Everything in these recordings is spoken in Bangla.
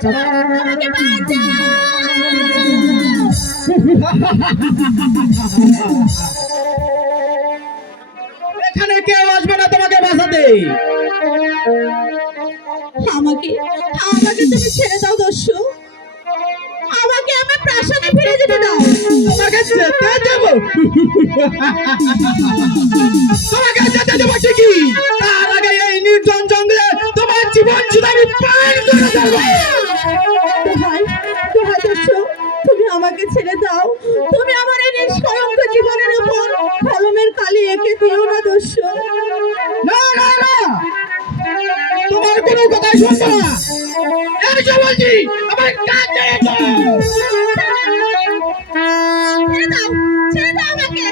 এখানে কেউ আসবে না তোমাকে বাঁচাতে। আমাকে আমাকে তুমি ছেড়ে দাও দস্যু, আমাকে আমার প্রাসাদে ফিরে যেতে দাও। তোমাকে যেতে দেব, তোমাকে যেতে দেবো ঠিকই, তার আগে এই নির্জন জঙ্গলে তোমার জীবন শুধু আমি পান করে দেবো। দোহাই দোহাই দস্যু, তুমি আমাকে ছেড়ে দাও। তুমি আমার এই নিষ্কলঙ্ক জীবনের উপর কলমের কালি এঁকে দিও না দস্যু। না না না, তোমার কোনো কথা শুনবো না। এই যে বলছি, আমার কাছে এসো। ছেড়ে দাও, ছেড়ে দাও আমাকে।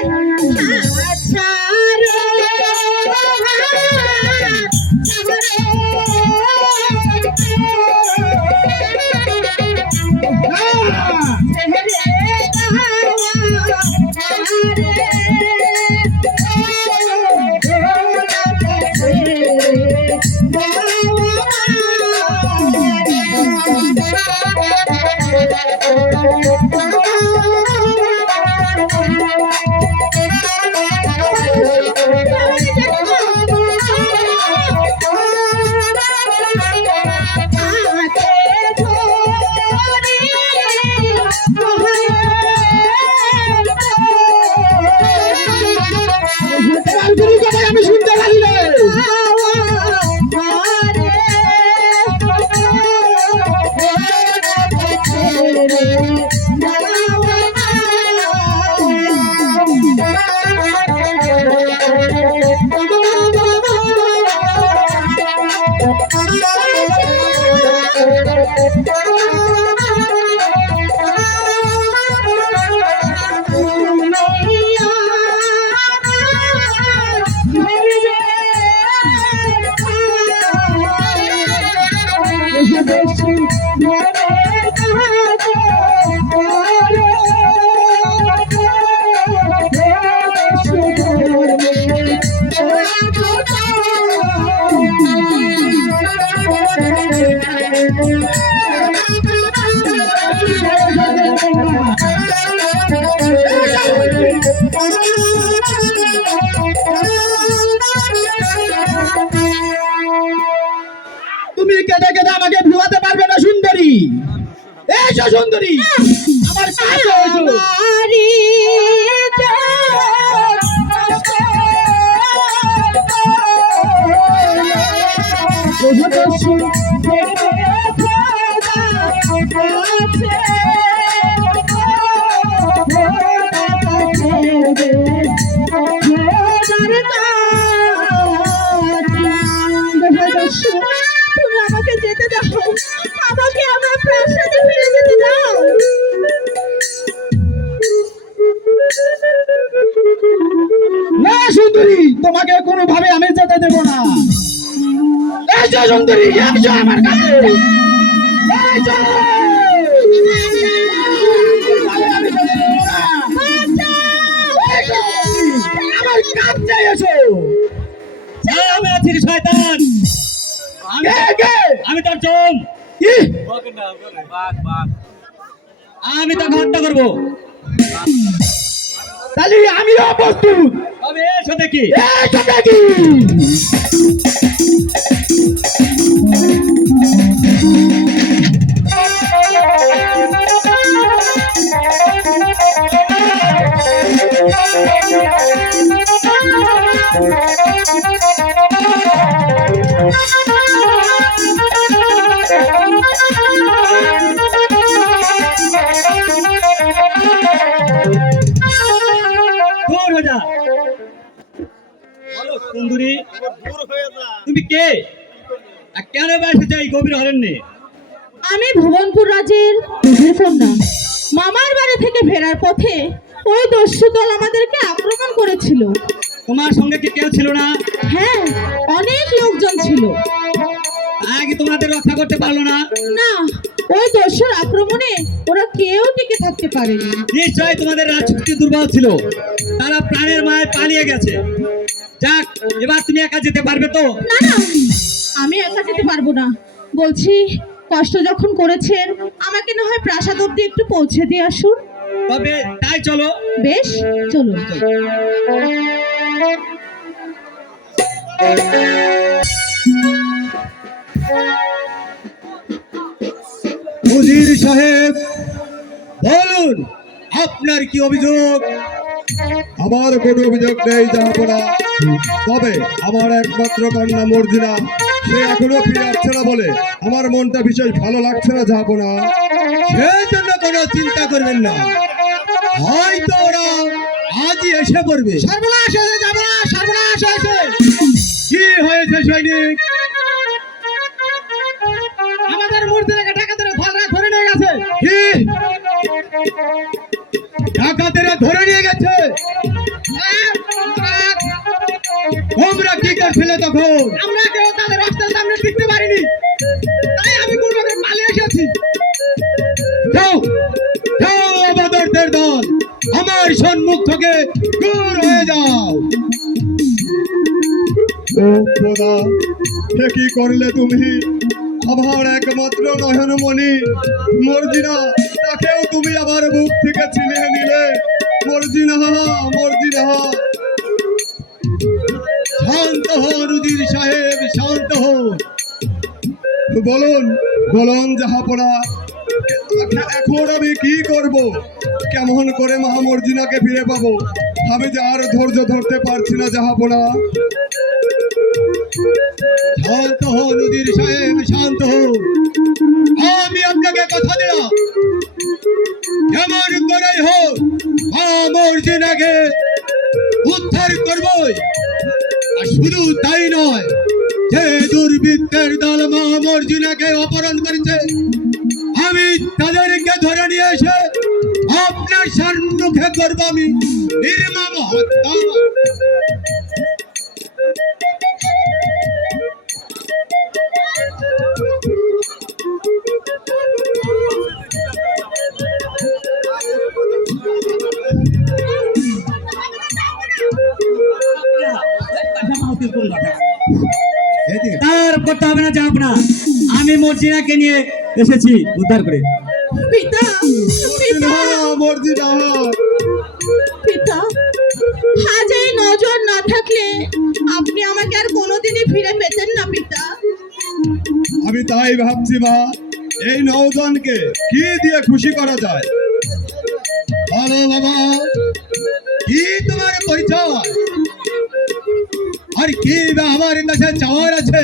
তোমার কোনো কথাই আমি শুনতে পারি না। তুমি কেঁদে কেঁদে আমাকে ভুলাতে পারবে না সুন্দরী। এসো সুন্দরী, আমার কাছে এসো। তুমি আমাকে যেতে দাও, আমাকে আমার প্রাসাদে ফিরে যেতে দাও। না সুন্দরী, তোমাকে কোনোভাবে আমি যেতে দেব না। এসো সুন্দরী, এসো আমার কাছে। এসো। আমার কাছে এসো। আমি আছি রে শয়তান, আমি তোর জম, কি? আমি তোকে হত্যা করবো। তাহলে আমিও প্রস্তুত। তবে এসো দেখি। এসো দেখি। দূর হয়ে যা। সুন্দরী, তুমি কে আর কেন এসেছো এই গভীর অরণ্যে? আমি ভুবনপুর রাজের দুধের কন্যা। মামার বাড়ি থেকে ফেরার পথে ওই দস্যু দল আমাদেরকে আক্রমণ করেছিল। তোমার সঙ্গে কি কেউ ছিল না? হ্যাঁ, অনেক লোকজন ছিল। আগে তোমাদের রক্ষা করতে পারলো না? না, ওই দস্যুর আক্রমণে ওরা কেউ টিকে থাকতে পারেনি। নিশ্চয় তোমাদের রাজশক্তি দুর্বল ছিল, তারা প্রাণের মায় পালিয়ে গেছে। যাক, এবার তুমি একা যেতে পারবে তো? না না, আমি একা যেতে পারবো না। বলছি কষ্ট যখন করেছেন আমাকে না হয় প্রাসাদ অব্দি একটু পৌঁছে দিয়ে আসুন। তবে তাই চলো। বেশ, চলুন। উজির সাহেব, বলুন আপনার কি অভিযোগ? আমার কোনো অভিযোগ নেই জাহাপনা, তবে আমার একমাত্র কন্যা মর্জিনা সে এখনো ফিরে আসছে না বলে আমার মনটা বিশেষ ভালো লাগছে না জাহাপনা। সেই জন্য কোনো চিন্তা করবেন না, হয়তো ওরা আজই এসে পড়বে। সর্বনাশ হয়েছে, যাবে না, সর্বনাশ হয়েছে। কি হয়েছে সৈনিক? আমাদের মূর্তিটাকে ডাকাতেরা ধরে নিয়ে গেছে। কি ডাকাতেরা ধরে নিয়ে গেছে? তোমরা কি করছিলে তখন? আমরা কেউ তাদের অস্ত্রের সামনে টিকতে পারিনি, তাই আমি কোনোভাবে পালিয়ে এসেছি। যাও যাও, অবাদরদের দল, আমার সম্মুখ থেকে দূর হয়ে যাও। ও খোদা, সে কি করলে তুমি? আমার একমাত্র নয়নমণি মর্জিনা, তাকেও তুমি আমার মুখ থেকে ছিনিয়ে নিলে। মর্জিনা, মর্জিনা। শান্ত হন উজির সাহেব, শান্ত হন। বলুন বলুন জাহাপনা, এখন আমি কি করব? কেমন করে মহামর্জিনাকে ফিরে পাবো? আমি যে আর ধৈর্য ধরতে পারছি না জাহাপনা। শান্ত হন উজির সাহেব, শান্ত হন। আমি আপনাকে কথা দিলাম, যেমন করেই হোক মর্জিনাকে উদ্ধার করবই। আর শুধু তাই নয়, যে দুর্বৃত্তের দল মর্জিনাকে অপহরণ করেছে, আমি তাদেরকে ধরে নিয়ে এসে আপনার সম্মুখে করবো আমি নির্মম হত্যা। তার করতে হবে না জাহাপনা, আমি মর্জিনাকে নিয়ে এসেছি উদ্ধার করে। পিতা, পিতা, মর্জিনা, পিতা, আজ এই নজর না থাকলে আপনি আমাকে আর কোনোদিনই ফিরে পেতেন না পিতা। আমি তাই ভাবছি মা, এই নওজনকে কি দিয়ে খুশি করা যায়? বলো বাবা, কি তোমার পরিচয় আর কি বা আমার কাছে চাওয়ার আছে?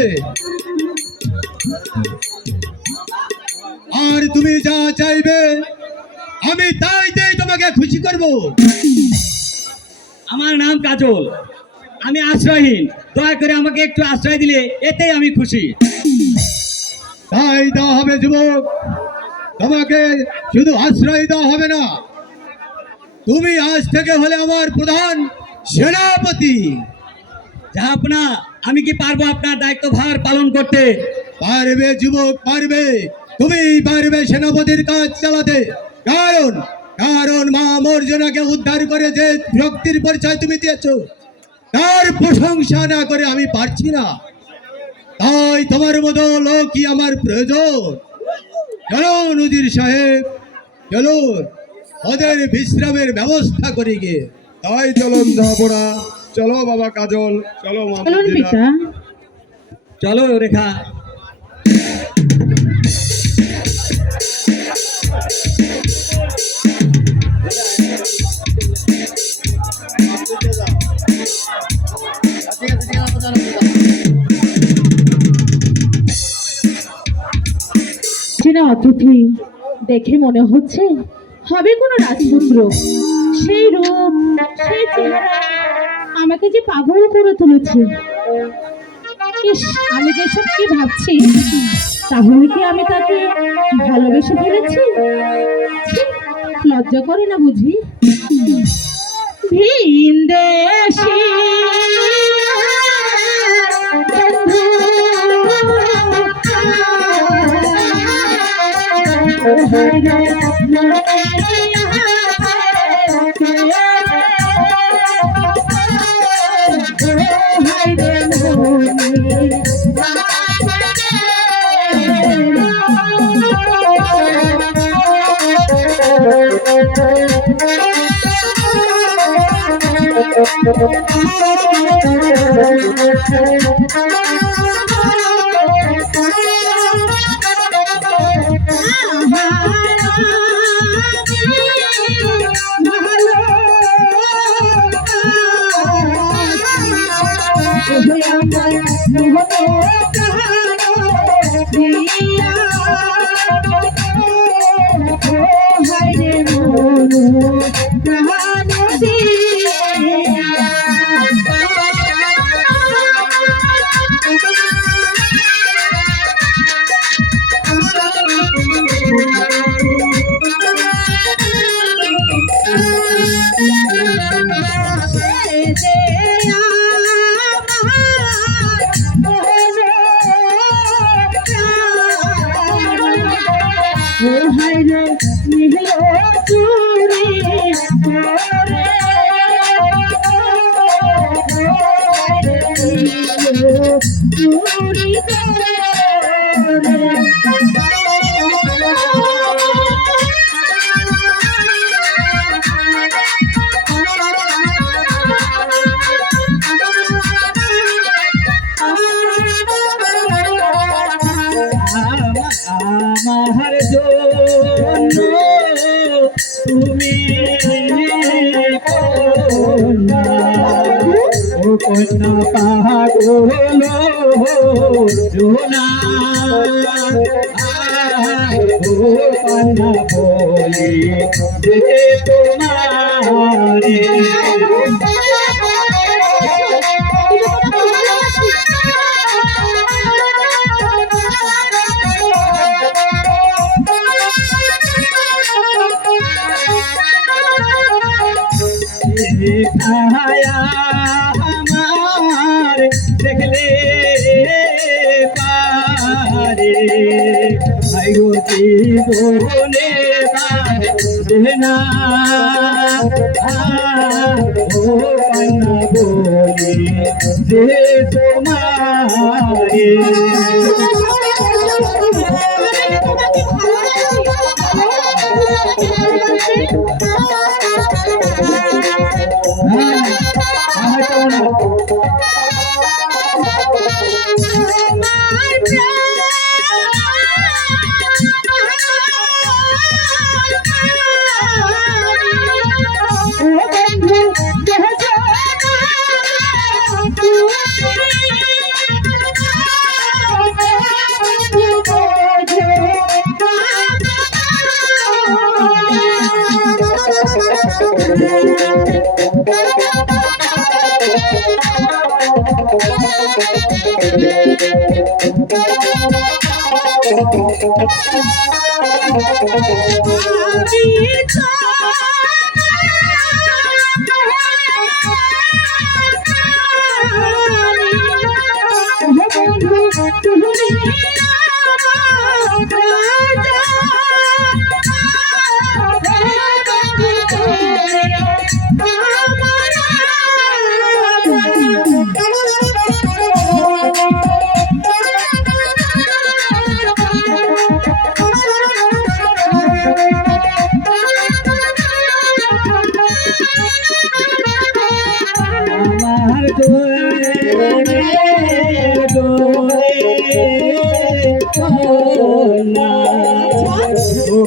আর তুমি যা চাইবে আমি তাই দিয়ে তোমাকে খুশি করব। আমার নাম কাজল, আমি আশ্রয়হীন, দয়া করে আমাকে একটু আশ্রয় দিলে এতেই আমি খুশি। তাই দেওয়া হবে যুবক, তোমাকে শুধু আশ্রয় দেওয়া হবে না, তুমি আজ থেকে হলে আমার প্রধান সেনাপতি। জাহাপনা, আমি কি পারবো আপনার দায়িত্বভার পালন করতে? পারবে যুবক, পারবে। তুমি পারবে সেনাপতির কাজ চালাতে, কারণ কারণ মা মর্জিনাকে উদ্ধার করে যে শক্তির পরিচয় তুমি দিয়েছো, তার প্রশংসা না করে আমি পারছি না। তাই তোমার মতো লোকই আমার প্রয়োজন। চলুন উজির সাহেব, চলুন, ওদের বিশ্রামের ব্যবস্থা করি গিয়ে। তাই চলুন জাহাপনা, চলো বাবা কাজল, চলো মা চলুন মর্জিনা। পিতা। চলো রেখা। চেনা অতিথি দেখে মনে হচ্ছে হবে কোনো রাজপুত্র। সেই রূপ, সেই চেহারা আমাকে যে পাগল করে তুলেছে। ইস, আমি যেসব কি ভাবছি, তাহলে কি আমি তাকে ভালোবেসে ফেলেছি? ছি, লজ্জা করে না বুঝি? ভিনদেশী আমার জন্য তুমি কন্যা, ও কন্যা পাগল জোনা, ও কন্যা বলি যে তোমারে ছায়া আমার দেখলে পারে আইগো জীবনে বাঁধে না, ও কন্যা বলি যে তোমারে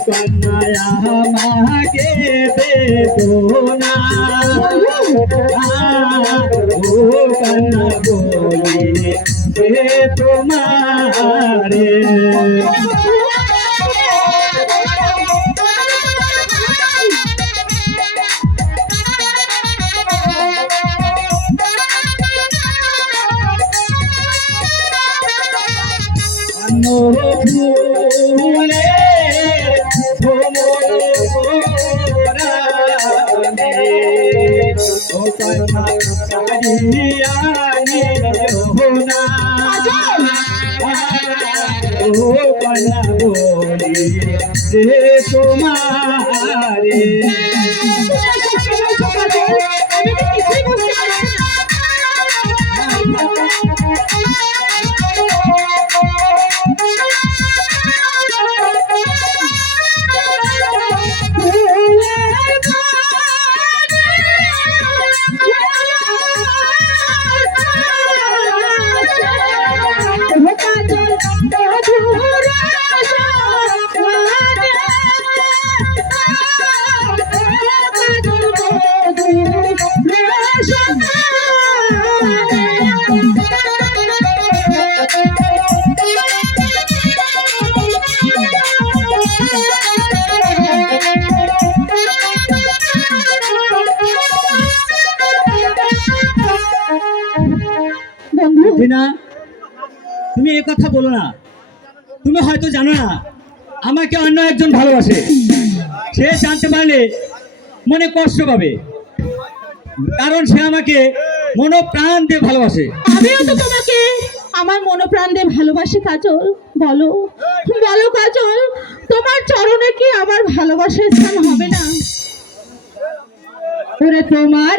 কন্যা আমাকে দেবো না, ও কন্যা বলি যে তোমারে ফুলে ও কন্যা কারিয়ানি হোনা, ও কন্যা বলি যে তোমারে কথা বলো না। তুমি হয়তো জানো না আমাকে অন্য একজন ভালোবাসে। সে জানতে পারলে মনে কষ্ট পাবে, কারণ সে আমাকে মনোপ্রাণ দিয়ে ভালোবাসে। আমিও তো তোমাকে আমার মনোপ্রাণ দিয়ে ভালোবাসি কাজল। বলো বলো কাজল, তোমার চরণে কি আমার ভালোবাসার স্থান হবে না? ওরে তোমার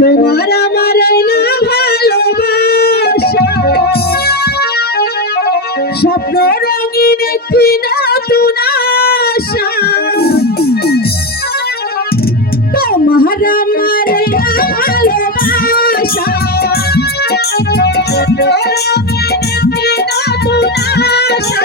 তোমার আমার এই না ভালোবাসা, স্বপ্ন রঙিন একটি নতুন আশা। তোমার আমার এই না ভালোবাসা, স্বপ্ন রঙিন একটি নতুন আশা।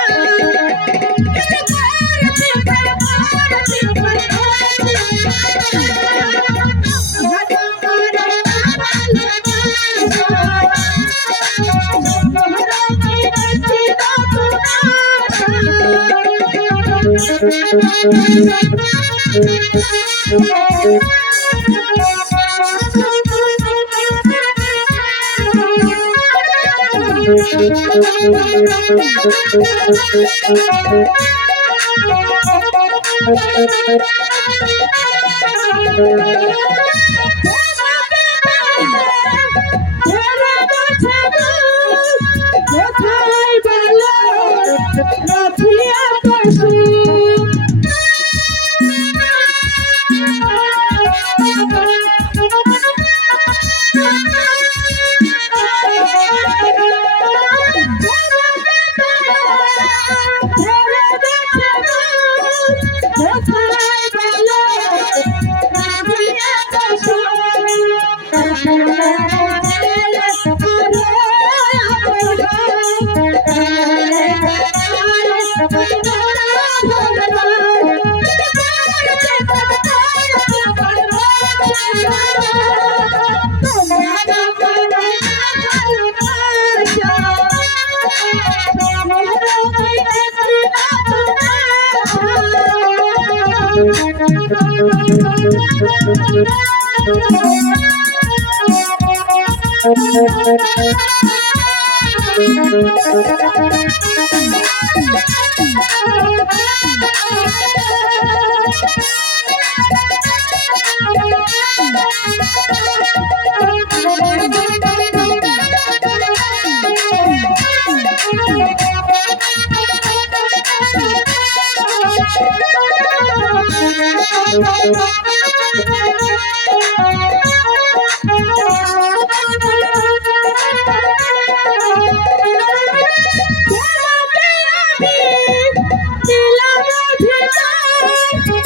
কোথায় বলো রাখিয়া বসি,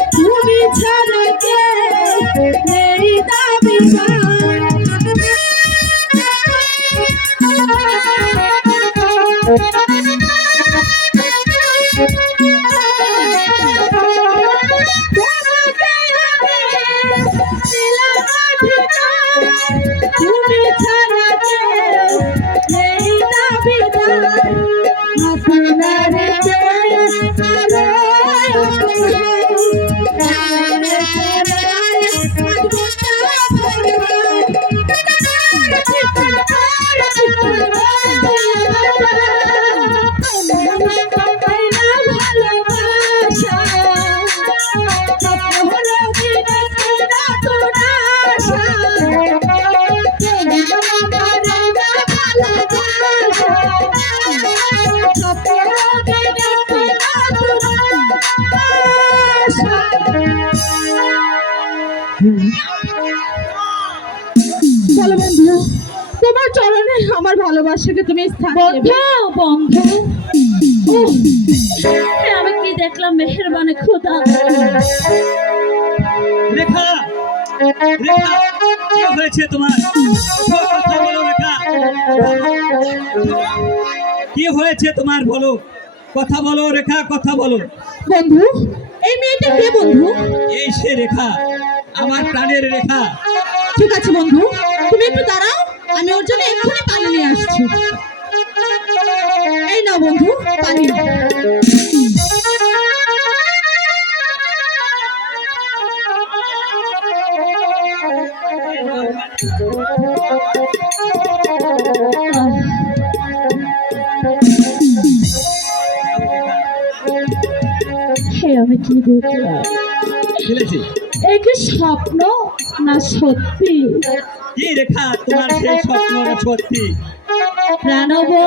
তুমি ছাড়া কে নেই দাবি তুমি ছাড়া কে নেই দাবি আপনার বলো বন্ধু, তোমার চরণে আমার ভালোবাসাকে তুমি স্থান দেবে। বন্ধু আমি কি দেখলাম, মেহেরবানে খোদা। রেখা, রেখা, কি হয়েছে তোমার? কথা বলো রেখা, কি হয়েছে তোমার? বলো, কথা বলো রেখা, কথা বলো। বন্ধু, এই মেয়েটা কে বন্ধু? এই সে রেখা, আমার প্রাণের রেখা। ঠিক আছে বন্ধু, তুমি একটু দাঁড়াও, আমি ওর জন্য এক্ষুনি পানি নিয়ে আসছি। এই নাও বন্ধু পানি। কি দেখলাম? খেলেছি এ কি স্বপ্ন না সত্যি? কি রেখা তোমার সেই স্বপ্ন না সত্যি? প্রাণবন্ধু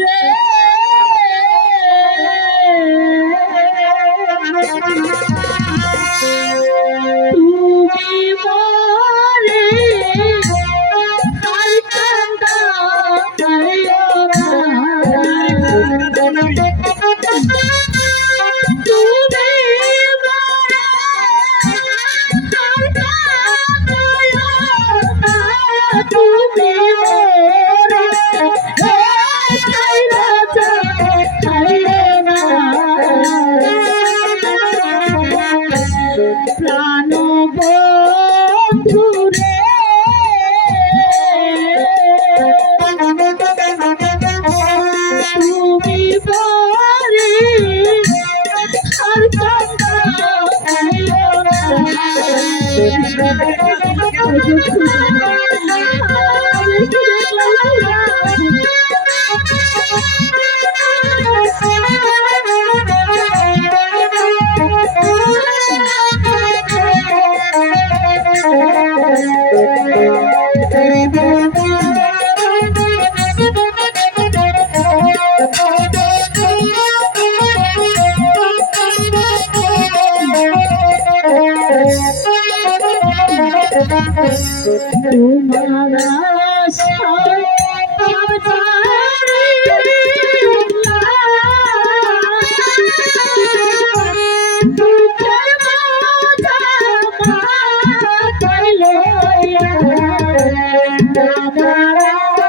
রে, তুমি মরে আর কান্দাইও না। প্রাণ বন্ধু রে, তুমি পরে আর কান্দাইও না। তোমার আশায় সব ছাড়িলাম, দুঃখের বোঝা মাথায় লইয়া। আমার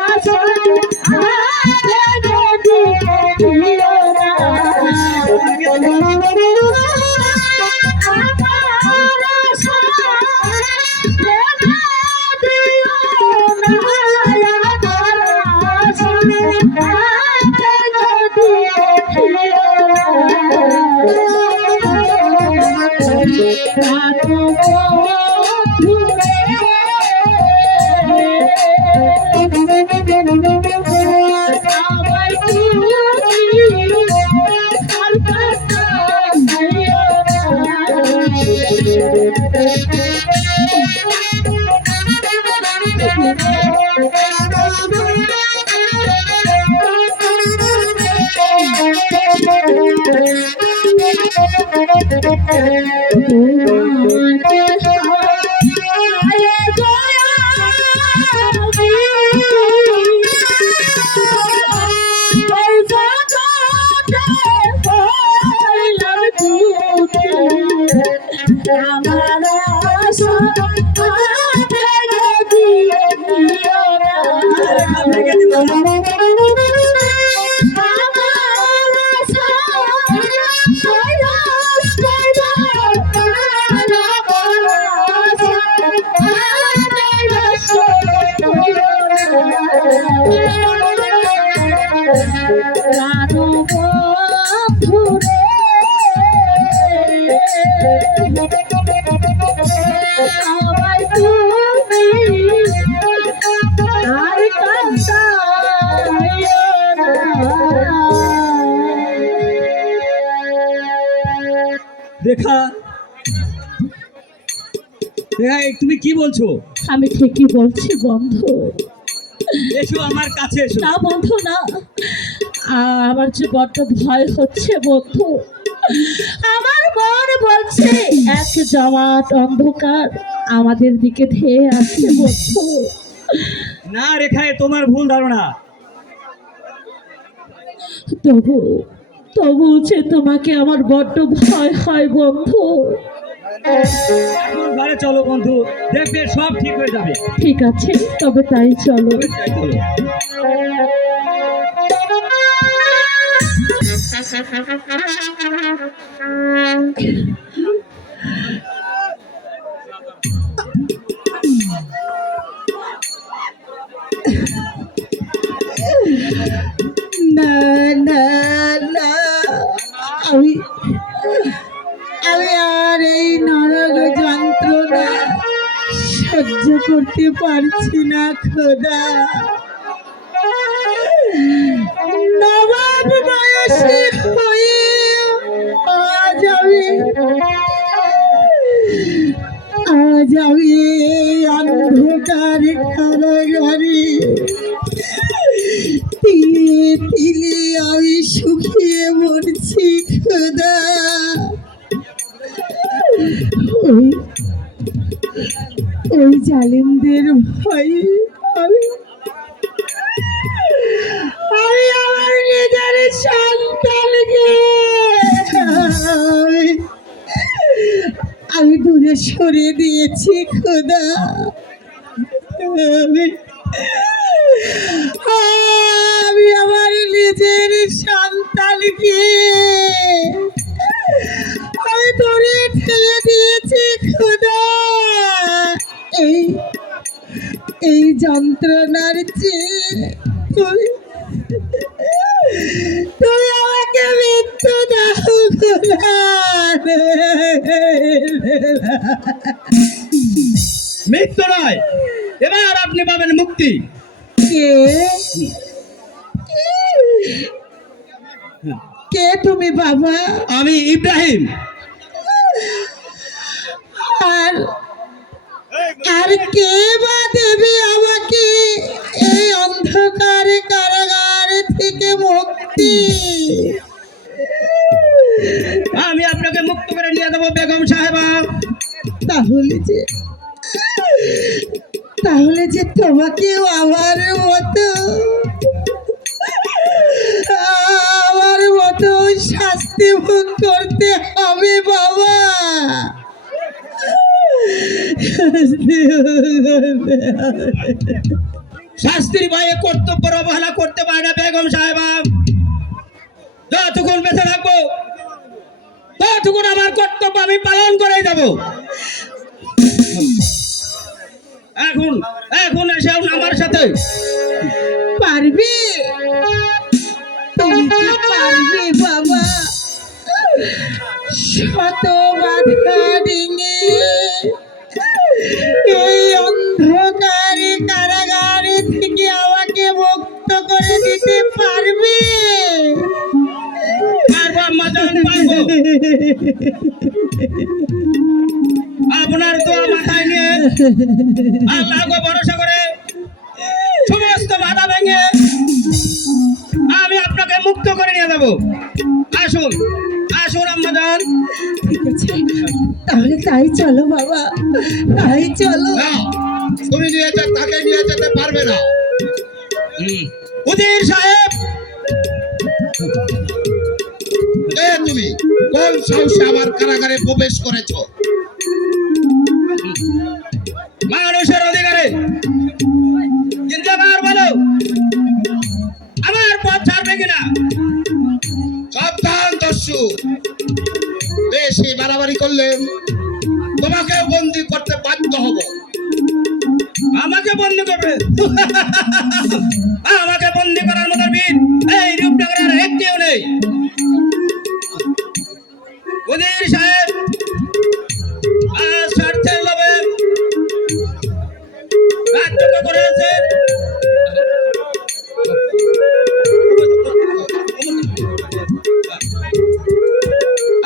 আশায় আর দিও না। রেখা, রেখা তুমি কি বলছো? আমি ঠিকই বলছি বন্ধু। এসো আমার কাছে এসো। না বন্ধু না, আমার যে বড্ড ভয় হচ্ছে বন্ধু। আমার মন বলছে এক জমাট অন্ধকার আমাদের দিকে ধেয়ে আসছে বন্ধু। না রেখা, তোমার ভুল ধারণা। তবু তবু যে তোমাকে আমার বড্ড ভয় হয় বন্ধু। এখন ঘরে চলো বন্ধু, দেখবে সব ঠিক হয়ে যাবে। ঠিক আছে, তবে তাই চলো। তাই চলো। না না না, আমি আমি আর এই নরক যন্ত্রণা সহ্য করতে পারছি না খোদা। নবাব বয়সে হয়ে আজ আমি অন্ধকার কারাগারে তিলে তিলে আমি শুকিয়ে মরছি খোদা। ওই জালিমদের ভয়ে আমি আমি আমার নিজের সন্তানকে আমি দূরে সরিয়ে দিয়েছি খোদা। আমি আমার নিজের সন্তানকে আমি দূরে ঠেলে দিয়েছি খোদা। এই এই যন্ত্রণার চেয়ে তুমি তুমি আমাকে মৃত্যু দাও খোদা। মৃত্যু নয়, এবার আপনি পাবেন মুক্তি। কে কে তুমি বাবা? আমি ইব্রাহিম। আর আর কে বা দেবে আমাকে এই অন্ধকার কারাগার থেকে মুক্তি? আমি আপনাকে মুক্ত করে নিয়ে দেবো বেগম সাহেবা। তাহলে যে তোমাকেও আমার মতো শাস্তি ভোগ করতে হবে বাবা। শাস্তির ভয়ে কর্তব্যের অবহেলা করতে পারে না বেগম সাহেবা। যতক্ষণ বেঁচে থাকবো ততক্ষণ আমার কর্তব্য আমি পালন করে যাব। এখন এখন এসে আমার সাথে পারবে? তুমি কি পারবে বাবা? শত বাধা ডিঙে এই অন্ধকার কারাগার থেকে আমাকে মুক্ত করে দিতে পারবে? পারবো আম্মা জান, পারবো। আপনার দোয়া মাথায় নিয়ে আল্লাহকে ভরসা করে সমস্ত বাধা ভেঙে আমি আপনাকে মুক্ত করে নিয়ে যাবো। আসুন আসুন আম্মা জান। ঠিক আছে, তাহলে তাই চলো বাবা, তাই চলো। তুমি তাকে নিয়ে যেতে পারবে না। উজির সাহেব, তুমি কোন সাহসে আমার কারাগারে প্রবেশ করেছো? মানুষের অধিকারে জিন্দাবাদ বলো, আমার পথ ছাড়বে কিনা? সাবধান দস্যু, বেশি বাড়াবাড়ি করলে তোমাকেও বন্দি করতে বাধ্য হব। আমাকে বন্দি করবে? আমাকে বন্দি করার মতো বীর এই রূপনগরের একটিও নেই। উজির সাহেব আজ স্বার্থের লোভে রাজত্ব করেছেন।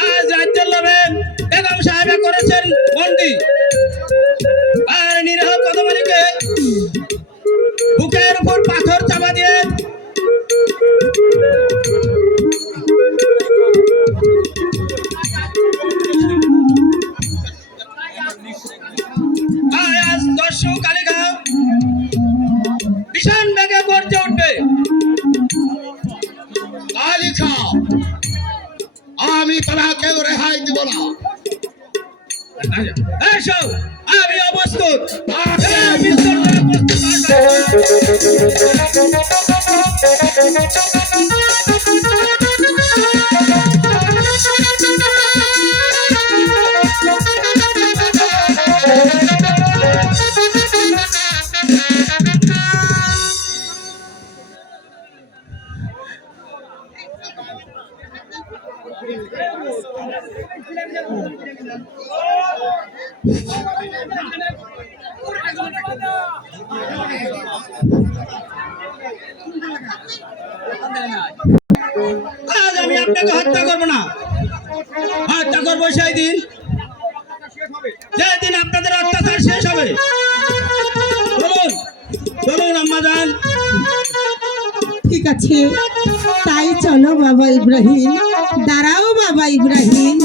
আজ রাজ্যের লোভে বেগম সাহেব করেছেন বন্দি, আর নিরহ কদমালিকে বুকের উপর পাথর চাপা দিয়ে আজ দস্যু কালিকা ভীষণ বেগে গর্জে উঠবে। কালিকা, আমি তোমাকেও রেহাই দিব না। এসো, আমি অপ্রস্তুত। বসাই দিন, যেদিন আপনাদের অত্যাচার শেষ হবে। চলুন চলুন আম্মা যান। ঠিক আছে, তাই চলো বাবা ইব্রাহিম। দাঁড়াও বাবা ইব্রাহিম।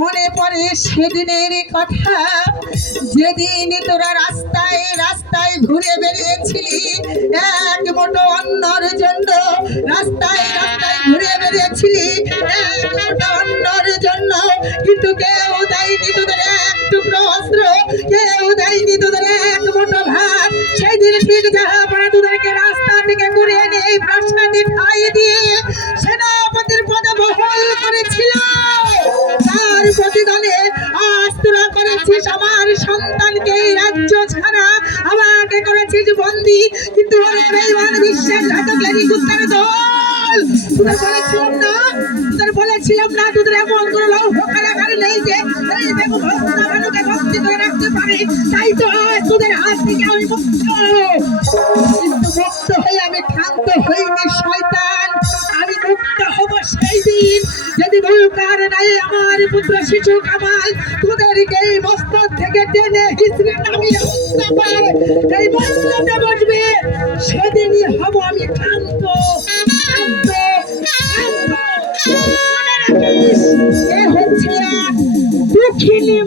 মনে পড়ে সেদিনের কথা, যেদিন তোরা রাস্তায় রাস্তায় ঘুরে বেরিয়েছিলি এক মুঠো অন্নর জন্য। রাস্তায় রাস্তায় ঘুরে বেরিয়েছিলি এক মুঠো অন্নর জন্য, কিন্তু কেউ দেয়নি তোদের এক টুকরো অস্ত্র, কেউ দেয়নি তোদের এক মুঠো ভাত। সেই দিন ঠিক যাহা পড়া তোদেরকে রাস্তা থেকে ঘুরে এনে এই প্রাসাদে খাইয়ে দিয়ে সেনাপতির পদে বহাল করেছিল। তার প্রতিদানে আজ তোরা করেছিস আমার সন্তানকে এই রাজ্য ছাড়া, আমাকে করেছিস বন্দি। কিন্তু বিশ্বাসঘাতক লাগি কুত্তার দল। তোদের বলেছিলাম না তোদের এমন কোনো লৌহ কারাগার নেই যে এই বেগুন হত্যাকাণ্ডকে ভক্তি করে রাখতে পারে। তাই তো আজ তোদের হাত থেকে আমি মুক্ত। কিন্তু মুক্ত হয়ে আমি ক্ষান্ত হইনি শয়তান। আমি মুক্ত হব সেই দিন যেদিন উল্কার নাই আমার পুত্র শিশু কামাল তোদেরকে এই বস্ত্র থেকে টেনে হিসড়ে নামিয়ে হত্যা করে এই বস্ত্রতে বসবে। সেদিনই হব আমি ক্ষান্ত। এ হচ্ছে এক দুঃখিনী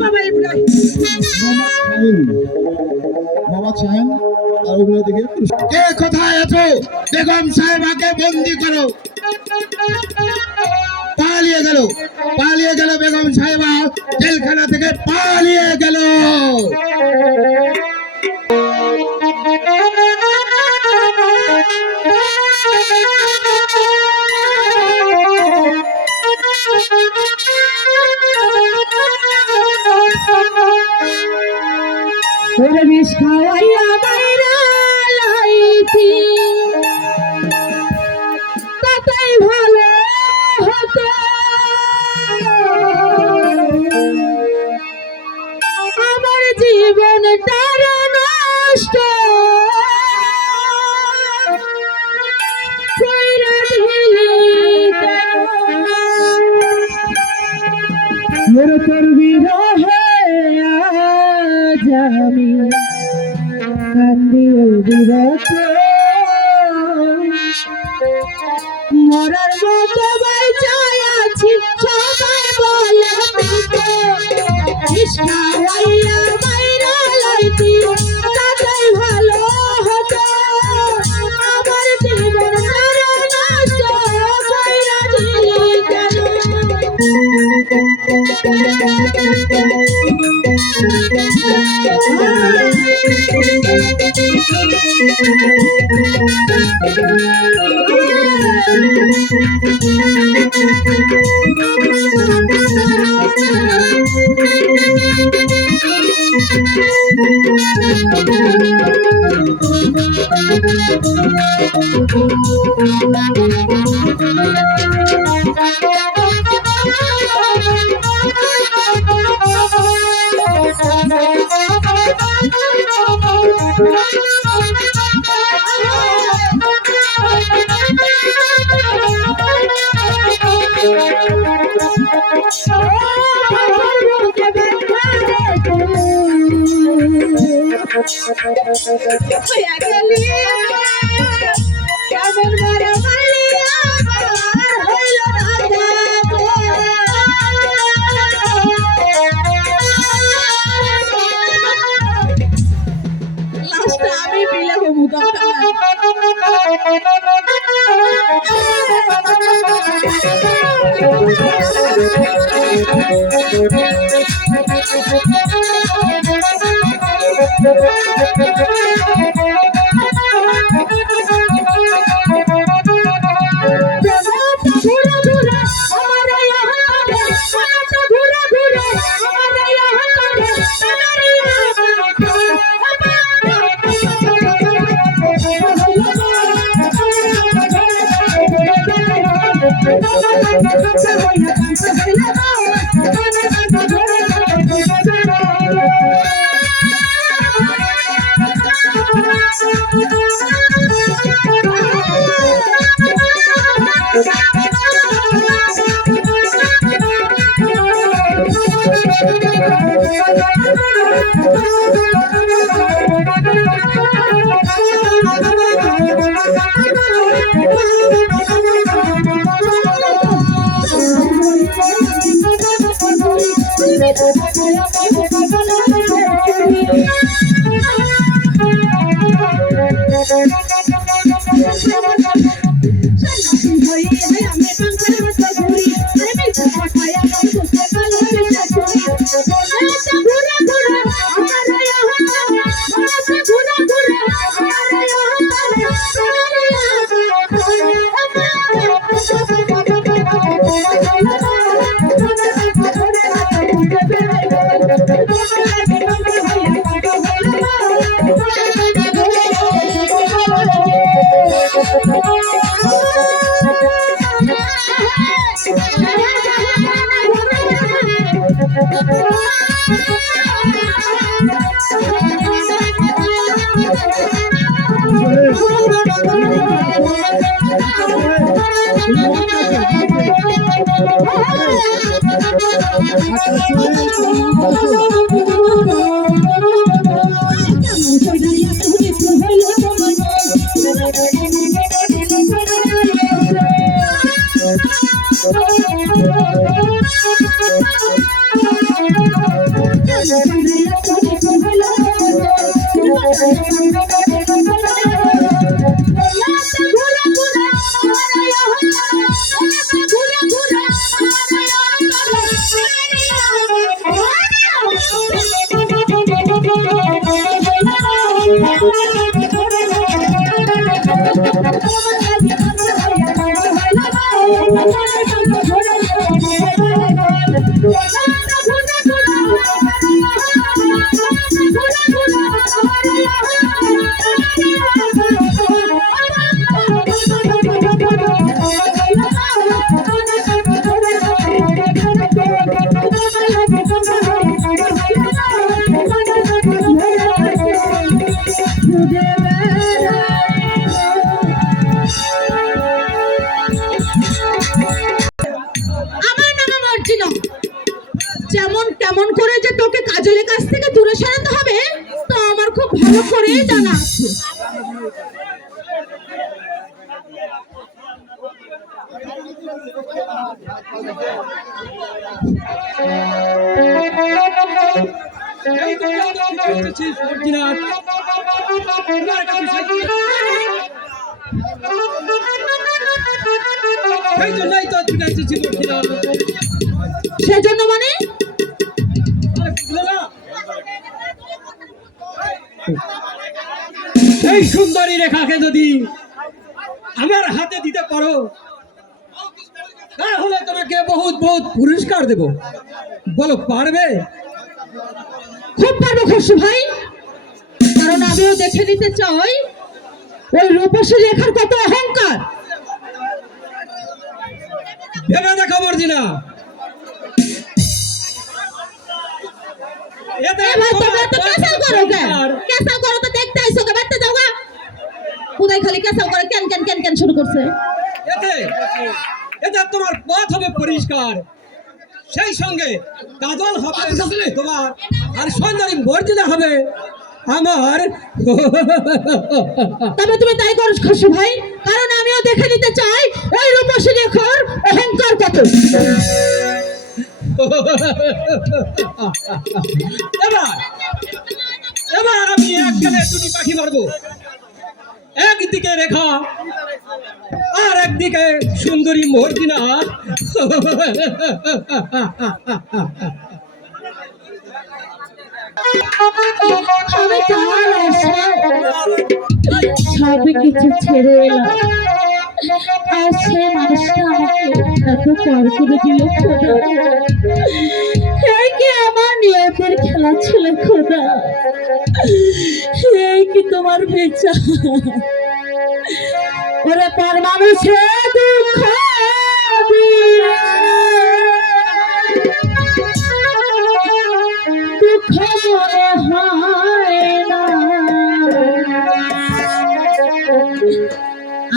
বাবা ইব্রাহিম। মোহাম্মদ সাহেব আর ওগুলো দেখে কে কোথায় আছো? বেগম সাহেবাকে বন্দি করো। পালিয়ে গেল বেগম সাহেবা, জেলখানা থেকে পালিয়ে গেল। ওরে বিষ খাওয়াইয়া বাইরা লাইতি তাতেই ভালো হতো। আমার জীবনটার নষ্ট কইরা দিলি কেন? ওরে তোর বিরহে আজ আমি কান্দি বিরত, মরার মতো বাইচাই আছি সবাই বলে খাওয়াইয়া মাইরা লাইতি তাতেই ভালো হতো। আমার জীবন নষ্ট কইরা দিলি কেন? আমি বিলে হবু আমার যেমন কেমন করে যে তোকে কাজলের কাছ থেকে দূরে সরাতে হবে তো আমার খুব ভালো করেই জানা আছে। সেজন্য মানে এই সুন্দরী রেখাকে যদি আমার হাতে দিতে পারো তাহলে তোমাকে বহুত বহুত পুরস্কার দেব, বলো পারবে? খুব পারবো খুশি ভাই, কারণ আমিও দেখে নিতে চাই ওই রূপসী রেখার কত অহংকার। ভেবে দেখো মর্জিনা, খালি কেসাল করে কেন কেন কেন কেন শুরু করছে। এতে তোমার পথ হবে পরিষ্কার, সেই সঙ্গে কাজল হবে তোমার, আর সুন্দরী মর্জিনা হবে আমার। তবে তুমি তাই করো খুশি ভাই, কারণ আমিও দেখে নিতে চাই ওই রূপসী রেখার অহংকার কত। এবার আমি এক গেলে দুটি পাখি মারবো, একদিকে রেখা আর একদিকে সুন্দরী মর্জিনা। সবই কিছু ছেড়ে এলাম, আর সে মানুষটা আমাকে এত পর করে দিল। কে জ্বালা ছিল খোদা, এই কি তোমার বেচা? ওরে পর মানুষে দুঃখ দিয়ে, দুঃখ মনে হয় না।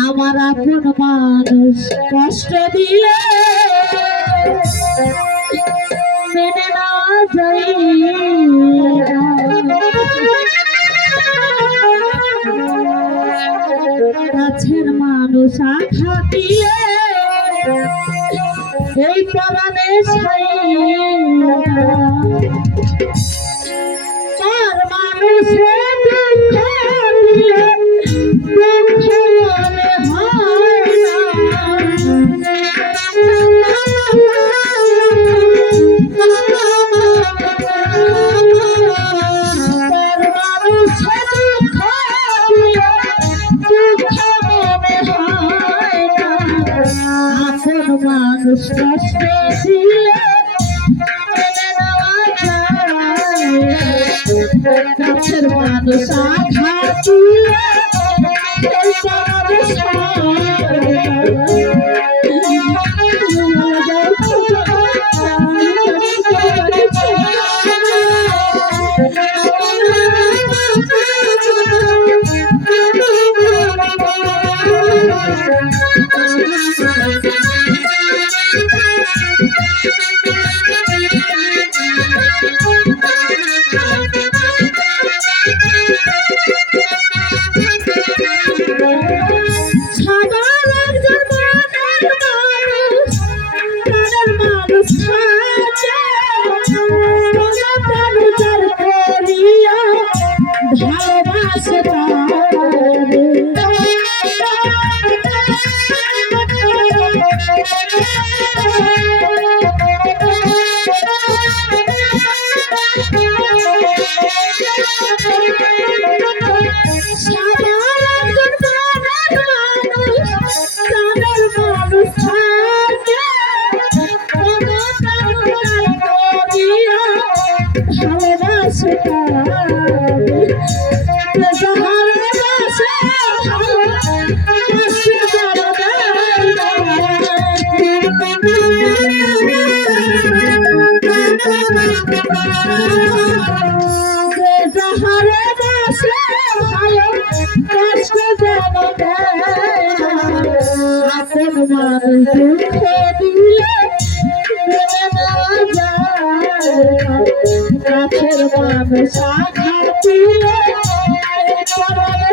আমার আপন মানুষ কষ্ট দিলে মেনে না যাই কাছের মানুষ আঘাত দিলে এই পরাণে ছাই আর মানুষে দুঃখ দিলে দুঃখ মনে হয় না। আর মানুষে দুঃখ দিলে দুঃখ মনে হয় না। আপন মানুষ কষ্ট দিলে মেনে নেওয়া যায়। কাছের মানুষ আঘাত দিলে এই পরাণে সাধারণ একজন প্রাণের মানুষ থাকে, প্রাণ উজাড় করিয়া ভালোবাসে মানুষ দুঃখ দিলে মেনে নেওয়া যায়। কাছের মানুষ আঘাত দিলে পরাণে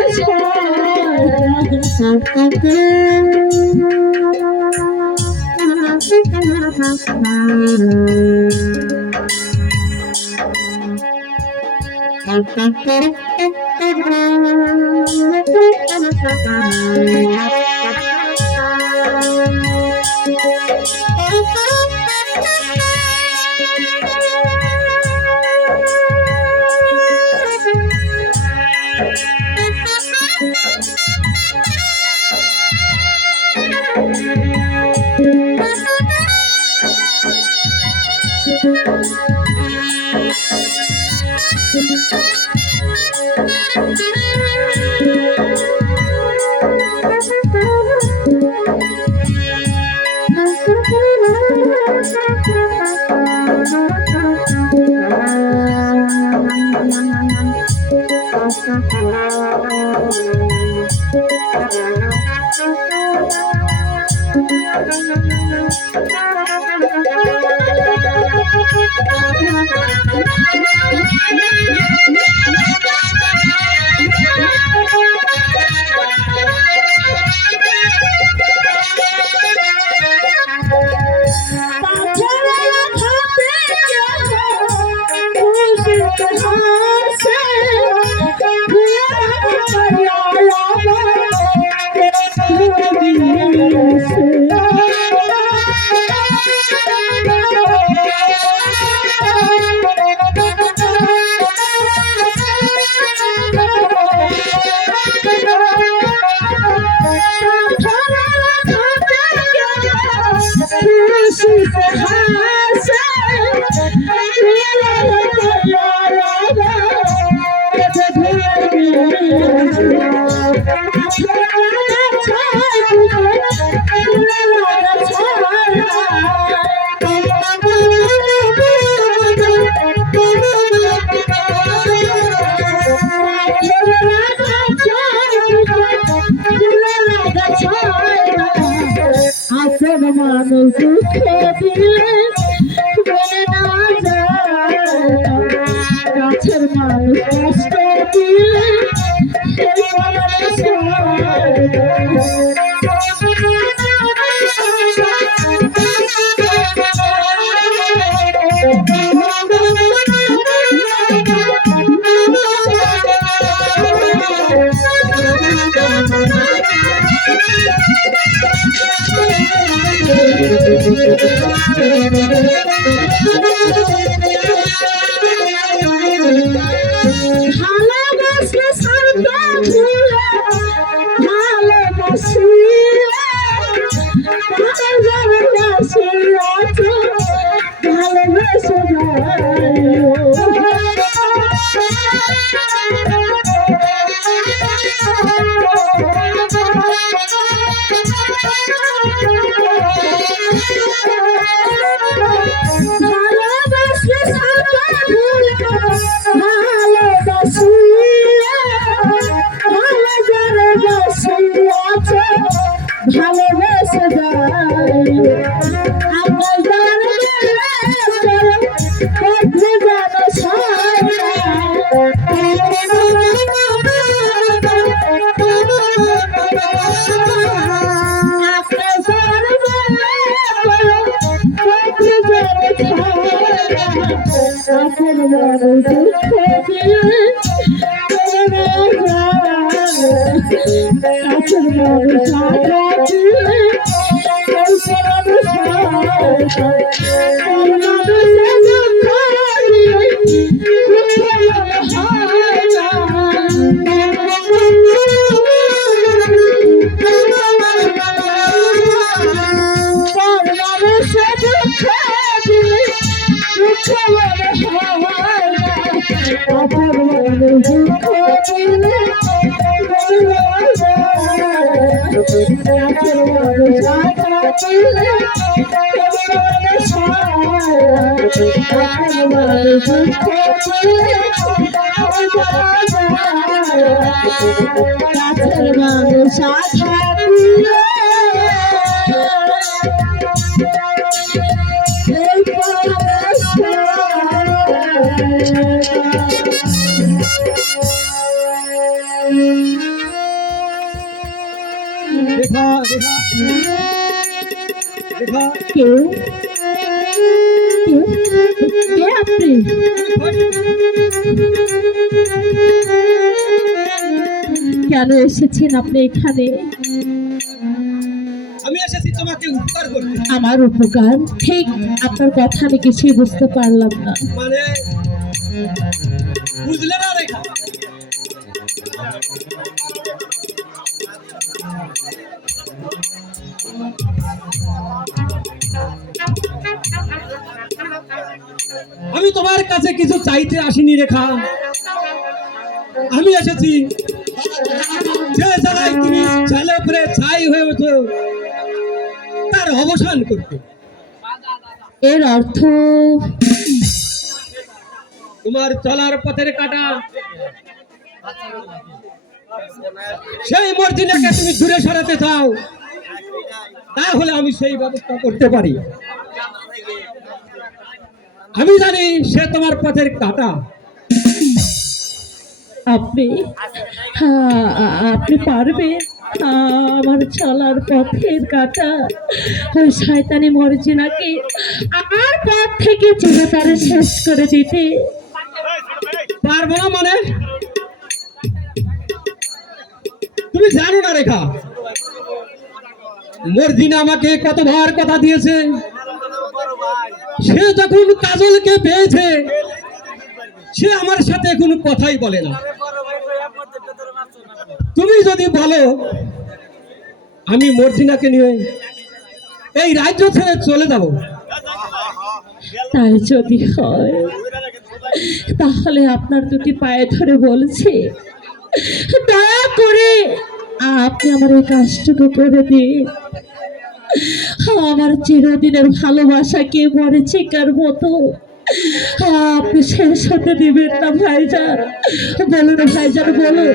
আসল মানুষ দুঃখে দিলে মেনে না যায়, গাছের মানুষ কষ্ট দিলে সেই মানুষ ভালোবাসলে সারটা ভুলে ভালোবাসিলে ভালোবাসি আছে ভালোবেসে ভালোবাসলে সারটা ভুলে ভালোবাসিলে ভালো যারা বসে আছে ভালোবেসে যায় আপনার জানে করতে যাবে মানুষ রেখা রেখা রেখা কেউ কে আপনি? কেন এসেছেন আপনি এখানে? আমি এসেছি তোমাকে উপকার করতে। আমার উপকার? ঠিক আপনার কথা আমি কিছুই বুঝতে পারলাম না। মানে বুঝলে না রেখা? আমি তোমার কাছে কিছু চাইতে আসিনি রেখা, আমি এসেছি যে জায়গায় তুমি চালে উপরে ছাই হয়ে ওঠো তার অবসান করতে। এর অর্থ তোমার চলার পথের কাটা সেই মর্জিনাকে তুমি দূরে সরাতে চাও, তাহলে আমি সেই ব্যবস্থা করতে পারি। আমি জানি সে তোমার পথের কাটা। আপনি আপনি পারবেন আমার চলার পথের কাটা ওই শয়তানি মর্জিনাকে আমার পথ থেকে চিরতরে শেষ করে দিতে? পারবো না মানে? তুমি জানো না রেখা, মর্জিনা আমাকে কতবার কথা দিয়েছে, সে যখন কাজলকে পেয়েছে সে আমার সাথে কোনো কথাই বলে না। তুমি যদি বলো আমি মর্জিনাকে নিয়ে এই রাজ্য ছেড়ে চলে যাব, তাই যদি হয় তাহলে আপনার দুটি পায়ে ধরে বলছি, দয়া করে আপনি আমার এই কাজটুকু করে দিন। আমার চিরদিনের ভালোবাসাকে মরে চিকার মতো আপনি শেষ হতে দিবেন না ভাইজান। বলুন ভাইজান, বলুন,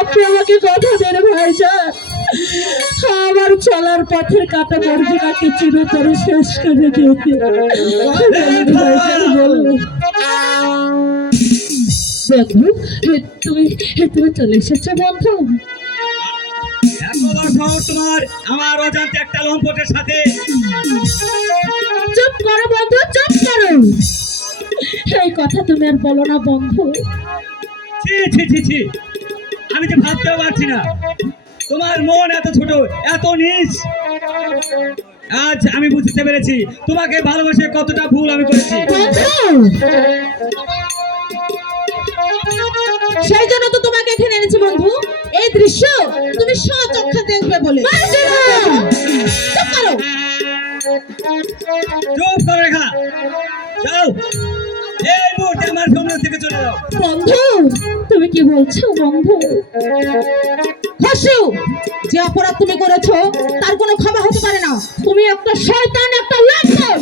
আপনি আমাকে কথা দেন ভাইজান। আমার চলার পথের কাটা মর্যাদাকে চিরতরে শেষ করে দিতে বলুন ভাইজান, বলুন। বন্ধু, তুমি তুমি চলে এসেছো বন্ধু। একবার শহর তোমার আমার অজান্তে একটা লম্পটের সাথে। চুপ করো বন্ধু, চুপ করো। এই কথা তুমি আর বলো না বন্ধু। ছি ছি ছি ছি, আমি যে ভাবতেও পারছি না তোমার মন এত ছোট, এত নিচ। আজ আমি বুঝতে পেরেছি তোমাকে ভালোবাসে কতটা ভুল আমি করেছি। সেই জন্য তো তোমাকে এখানে এনেছি বন্ধু, এই দৃশ্য তুমি স্বচক্ষে দেখবে বলে। চুপ করো। চুপ করে রেখা যাও, এই মুহূর্তে আমার সামনে থেকে চলে যাও। বন্ধু, তুমি কি বলছো বন্ধু? খসরু, যে অপরাধ তুমি করেছো তার কোনো ক্ষমা হতে পারে না। তুমি একটা শয়তান, একটা লাঞ্ছন।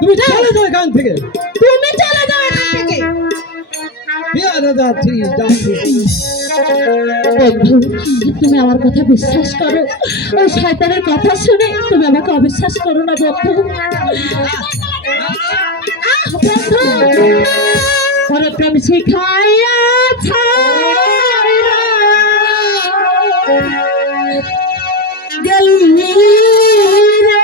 তুমি চলে যাও এখান থেকে। তুমি চলে যাও এখান থেকে। যাচ্ছি যাচ্ছি। বন্ধু, তুমি আমার কথা বিশ্বাস করো। ওই শয়তানের কথা শুনে তুমি আমাকে অবিশ্বাস করো না বন্ধু। বন্ধু, পরপ্রেম শিখাইয়া গেলি রে,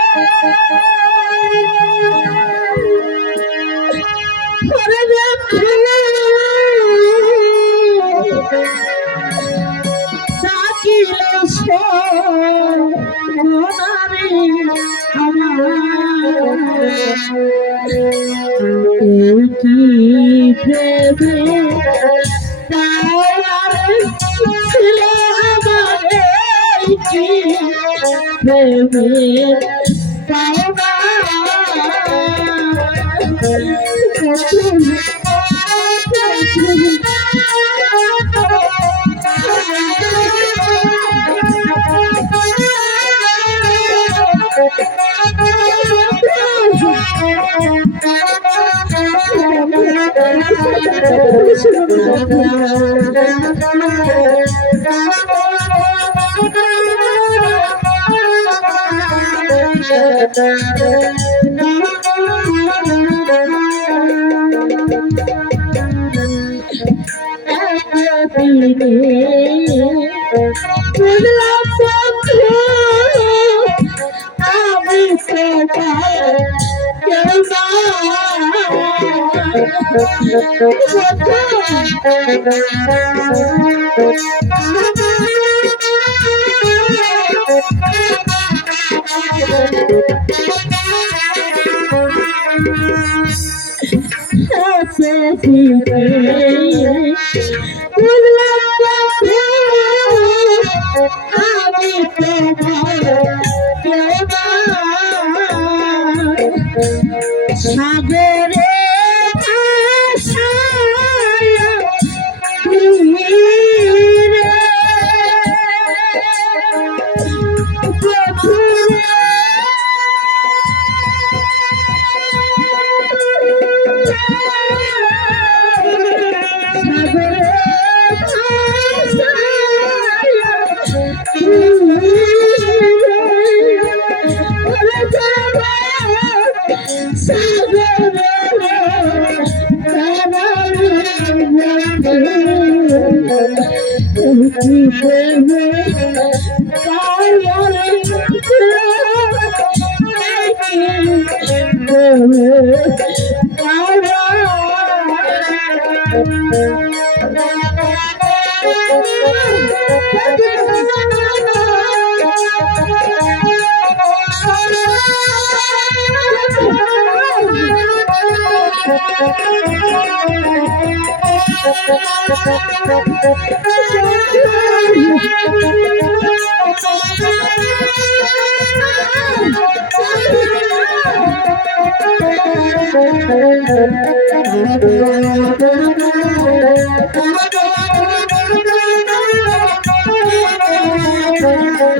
সাগরে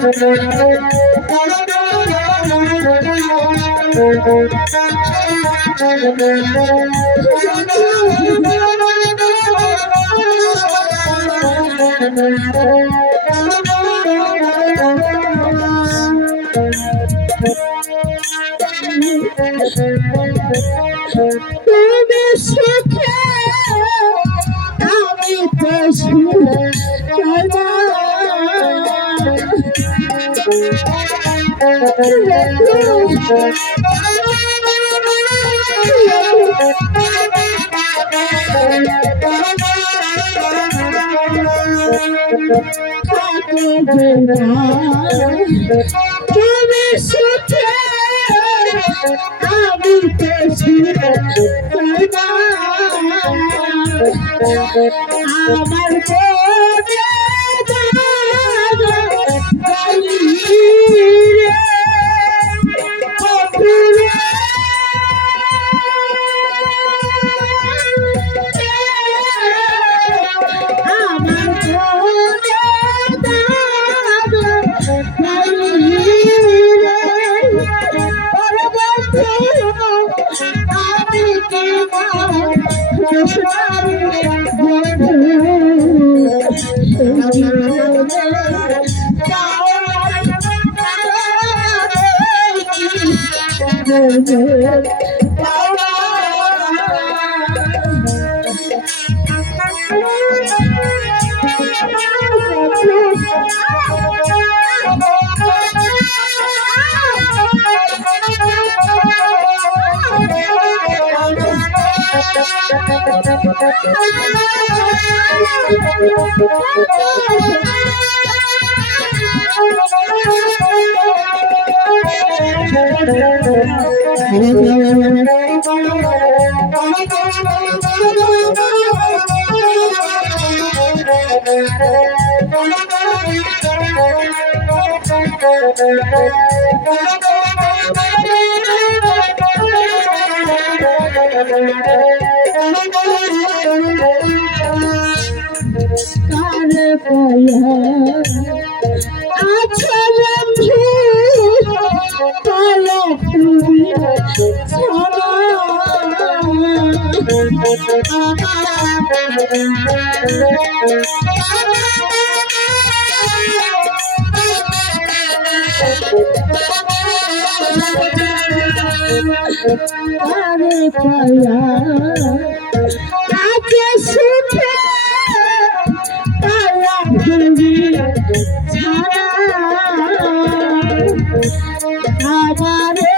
তুমি সুখে আমি তো সুখে তুমি সুখে আমি তো সুখে আমার আচ্ছা বন্ধু কালো তুমি আরে পায়া আজকে সুখে পায়া ভুলি ছাড়া আমারে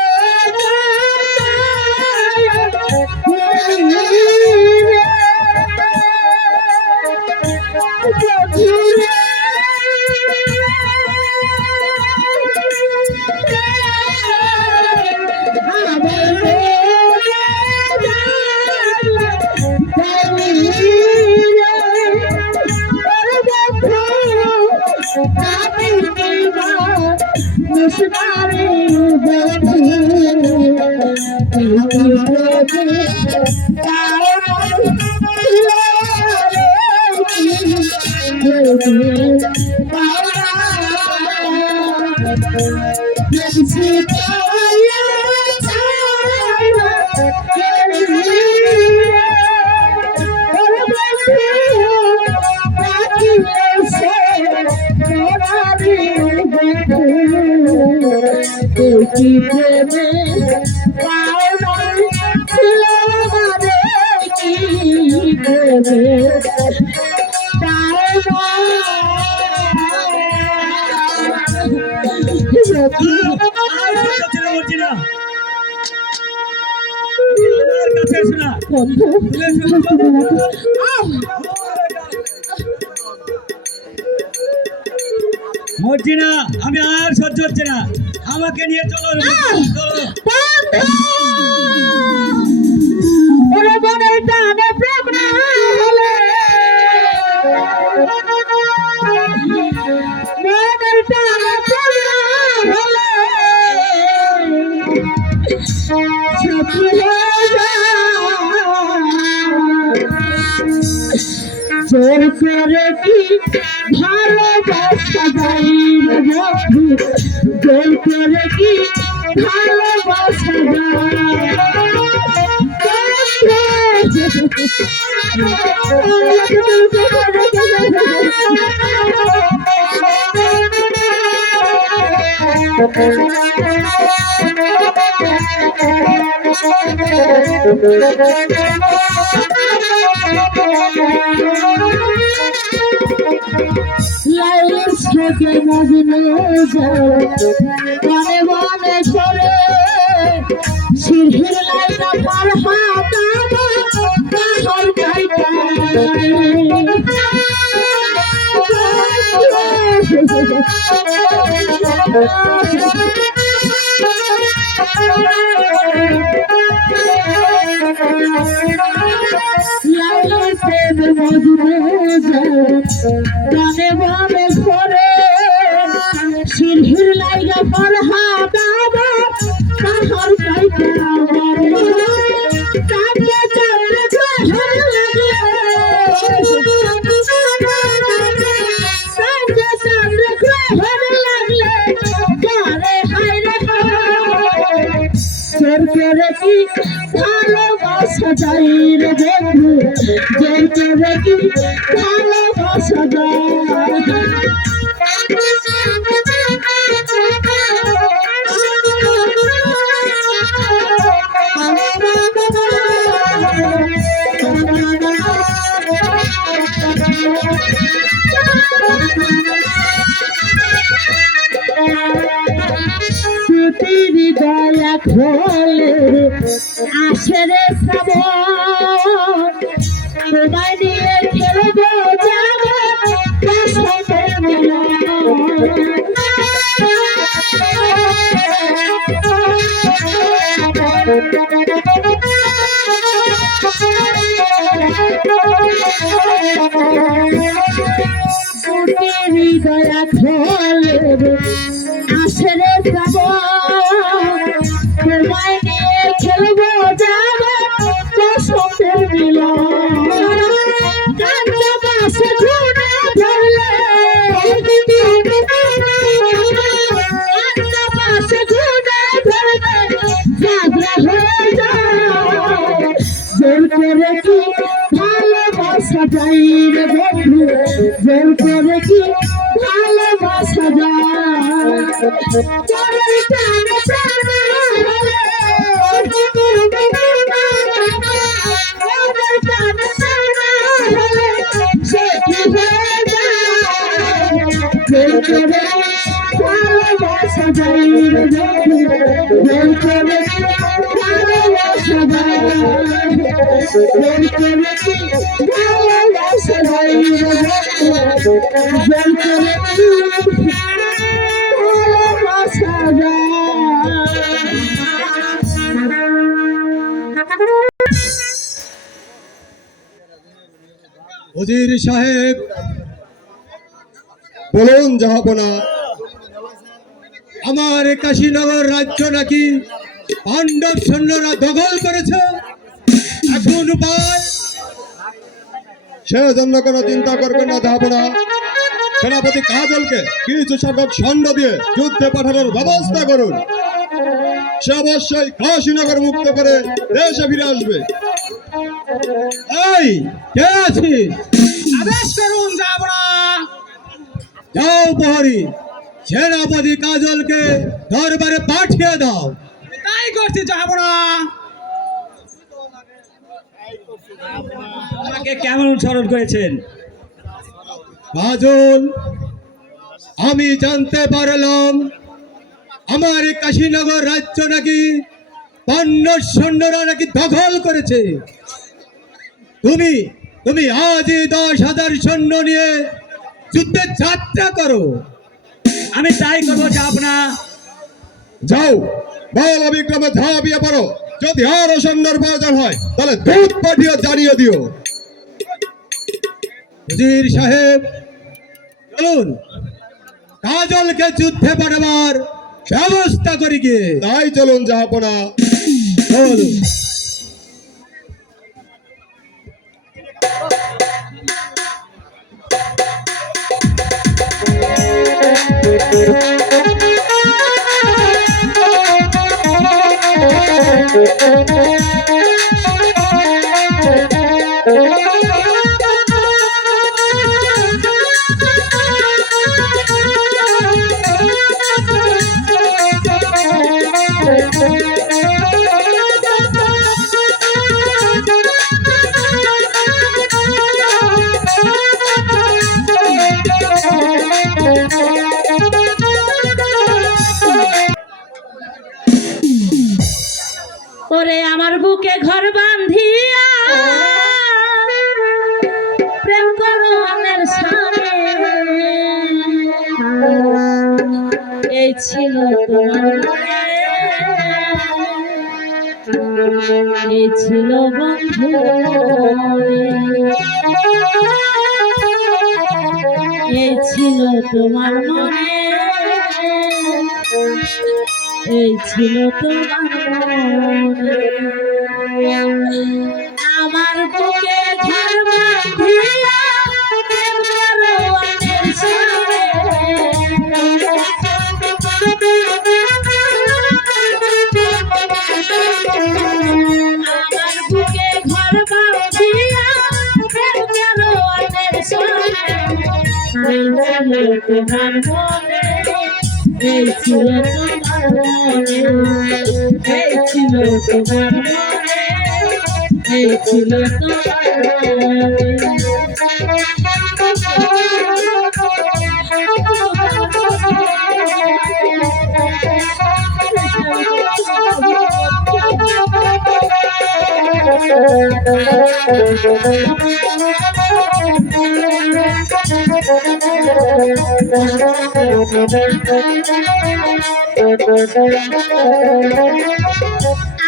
মর্জিনা, আমি আর সহ্য হচ্ছে না, আমাকে নিয়ে চলো চলো। জোর করে কি ভালোবাসা যায় রে বন্ধু, জোর করে কি ভালোবাসা লাইলের থেকে মজনু যায় বনে বনে করে সিরহির লাইটা পার হাতা কাহর কাইটা লাইলের প্রেম মজনু যায় বনে বনে করে সিরহির লাইটা পার হাতা কাহর কাইটা চাঁদে চাঁদে ঘর লাগে চাঁদে চাঁদে ঘর লাগলে গারে হায়রে জোর করে কি ভালোবাসা যায় রে বন্ধু, জোর করে কি ভালোবাসা হৃদয়া খোলে আসে রে শ্রাবণ, তোমায় নিয়ে খেলবো যাবো বসন্তে হৃদয়া খোলে আসে রে শ্রাবণ, তোমায় নিয়ে খেলবো যাবো বসন্তের মিলন কান্না বাসে ঘুরে ধরলে কান্না বাসে ঘুরে ধরবে ঝগড়া হয়ে যায় জোর করে কি ভালোবাসা যায় রে বন্ধু, জোর করে কি ভালোবাসা যায় চোরের টানে টানে হলে চোরের টানে টানে হলে সে কি হয়ে যায় জোর করে ভালোবাসা যায় রে বন্ধু, জোর করে ভালোবাসা যায় জোর করে ভালোবাসা যায় রে বন্ধু, জোর করে ভালোবাসা যায়। উজির সাহেব বলুন জাহাপনা, আমার কাশীনগর রাজ্য নাকি পাণ্ডব সৈন্যরা দখল করেছে, এখন উপায়? সে জন্য কোনো চিন্তা করবেন না জাহাপনা। সেনাপতি কাজলকে কিছু সংখ্যক সৈন্য দিয়ে যুদ্ধে পাঠানোর ব্যবস্থা করুন। সে অবশ্যই কাশীনগর মুক্ত করে দেশে ফিরে আসবে। এই কে আছিস? আদেশ করুন যাব না। যাও প্রহরী, সেনাপতি কাজলকে দরবারে পাঠিয়ে দাও। তাই করছি যাব না। আমাকে কেমন অনুসরণ করেছেন কাজল? আমি জানতে পারলাম আমার এই কাশীনগর রাজ্য নাকি পাণ্ডব সৈন্যরা নাকি দখল করেছে। তুমি তুমি আজই 10,000 সৈন্য নিয়ে যুদ্ধে যাত্রা করো। আমি তাই করবো, যাব না। যাও, বল অবিক্রমে ঝাঁপিয়ে পড়ো। যদি আরো সৈন্যর প্রয়োজন হয় তাহলে দূত পাঠিয়ে জানিয়ে দিও। উজির সাহেব চলুন, কাজলকে যুদ্ধে পাঠাবার ব্যবস্থা করি গিয়ে। তাই চলুন জাহাপনা। চলুন। ওরে আমার বুকে ঘর বান্ধিয়া প্রেম করো মনের সামনে, এই ছিল তোমার মনে, এই ছিল বন্ধু এই ছিল তোমার মনে, এই ছিল তোমার মনে। আমার বুকে ঘর বাঁধিয়া প্রেম করো অন্যের সামনে, আমার বুকে ঘর বাঁধিয়া প্রেম করো অন্যের সামনে, এই ছিল তোমার মনে, এই ছিল তোমার মনে, এই ছিল তোমার মনে, এই ছিল তোমার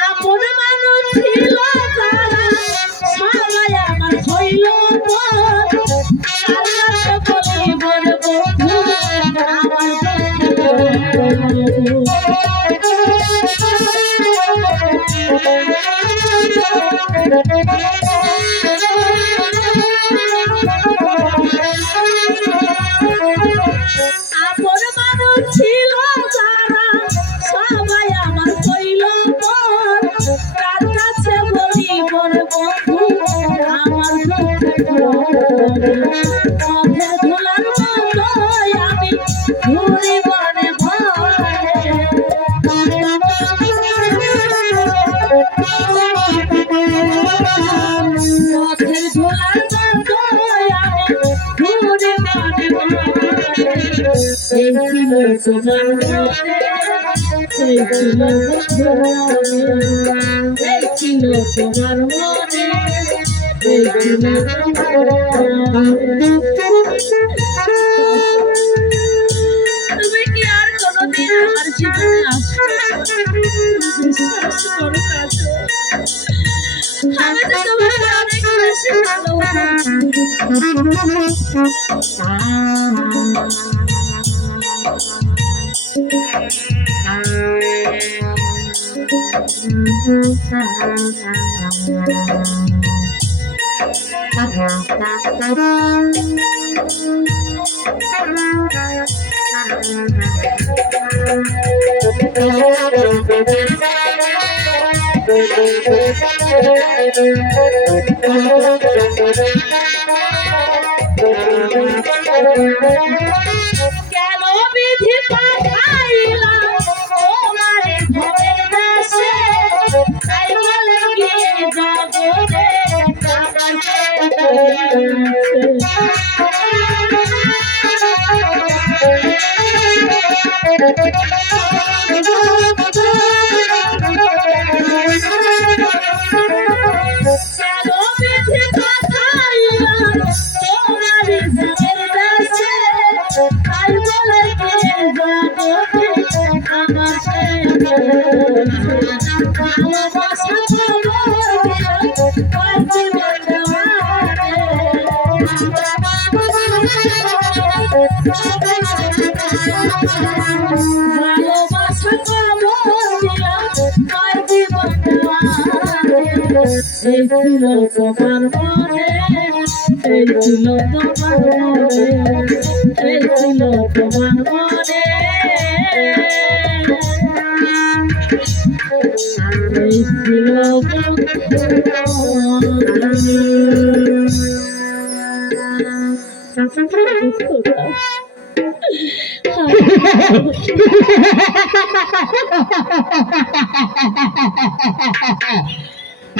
আপন মানুষ ছিল তারা, সবাই আমার হইল পর, আল্লাহকে বলি বলে বন্ধু আপন মানুষ ছিল তারা, সবাই আমার হইল পর, তার কাছে বলি বলে বন্ধু আমার পথে ধুলার মতো আমি ঘুরি বনে ভরে, পথের ধুলার মতো আমি ঘুরি বনে ভরে, এই ছিল তোমার মনে, এই ছিল এই ছিল তোমার মনে, এই ছিল তুমি কি আর কোনোদিন আমার জীবনে আসবে? বিশ্বাস করো কাজল, আমি তো তোমাকে অনেক বেশি ভালোবাসি। কেন বিধি পাঠাইলা তোমার ঘরের দেশে, তাই বলে গিয়ে জগতে এই ছিল তোমার মনে, এই ছিল তোমার মনে। ছিল তোমার মনে ছিল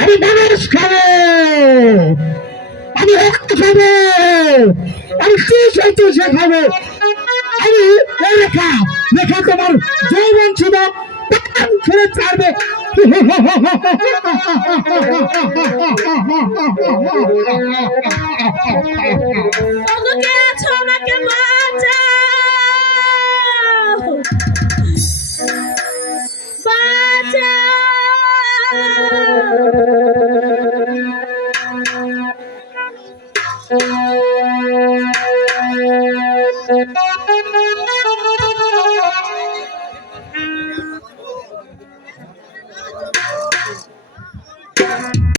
আমি মানুষ খাবো, আমি রক্ত খাবো, আমি কি চাইতে সে খাবো। আমি এই রেখা রেখা তোমার যৌবন ছিল প্রাণ ছেড়ে ছাড়বে। ওগো কে আছো আমাকে বাঁচাও বাঁচাও